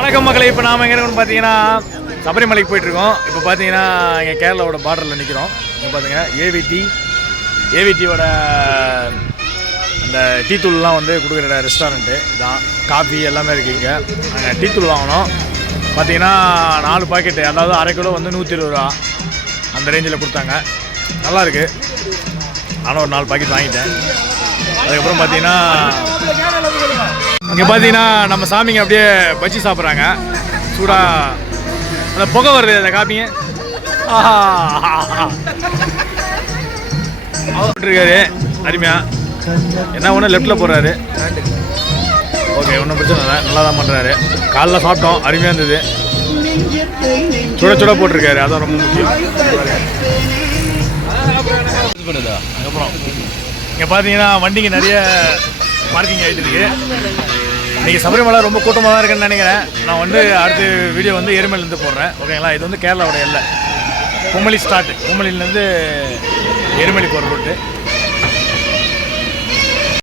வணக்கம் மக்களை இப்போ நாம எங்கே இருக்கணும் பார்த்தீங்கன்னா சபரிமலைக்கு போயிட்டுருக்கோம். இப்போ பார்த்தீங்கன்னா இங்கே கேரளாவோட பார்டரில் நிற்கிறோம் இங்கே பார்த்துங்க ஏவிடி ஏவிடியோட அந்த டீ தூள்லாம் வந்து கொடுக்குற ரெஸ்டாரண்ட்டு இதான் காஃபி எல்லாமே இருக்குது இங்கே. நாங்கள் டீ தூள் வாங்கினோம். பார்த்தீங்கன்னா நாலு பாக்கெட்டு அதாவது அரை கிலோ வந்து நூற்றி இருபது ரூபா. அந்த ரேஞ்சில் கொடுத்தாங்க. நல்லாயிருக்கு நானும் ஒரு நாலு பாக்கெட் வாங்கிட்டேன். அதுக்கப்புறம் பார்த்தீங்கன்னா இங்கே பார்த்தீங்கன்னா நம்ம சாமிங்க அப்படியே பஜ்ஜி சாப்பிட்றாங்க. சூடாக அந்த புகை வருது அந்த காப்பிங்க. இருக்காரு அருமையா. என்ன ஒன்று லெஃப்டில் போடுறாரு. ஓகே ஒன்றும் பிரச்சனை இல்லை. நல்லா தான் பண்ணுறாரு காலைல சாப்பிட்டோம். அருமையாக இருந்தது. சுட சுட போட்டிருக்காரு. அதான் ரொம்ப முக்கியம். அதுக்கப்புறம் இங்கே பார்த்தீங்கன்னா வண்டிங்க நிறைய பார்க்கிங் ஆகிட்டு இருக்கு. இன்னைக்கு சபரிமலை ரொம்ப கூட்டமாக தான் இருக்குன்னு நினைக்கிறேன். நான் வந்து அடுத்த வீடியோ வந்து எருமையிலேருந்து போடுறேன். ஓகேங்களா இது வந்து கேரளாவோட எல்லை. கும்மலி ஸ்டார்ட் கும்மலிலேருந்து எருமலி போகிற ரூட்டு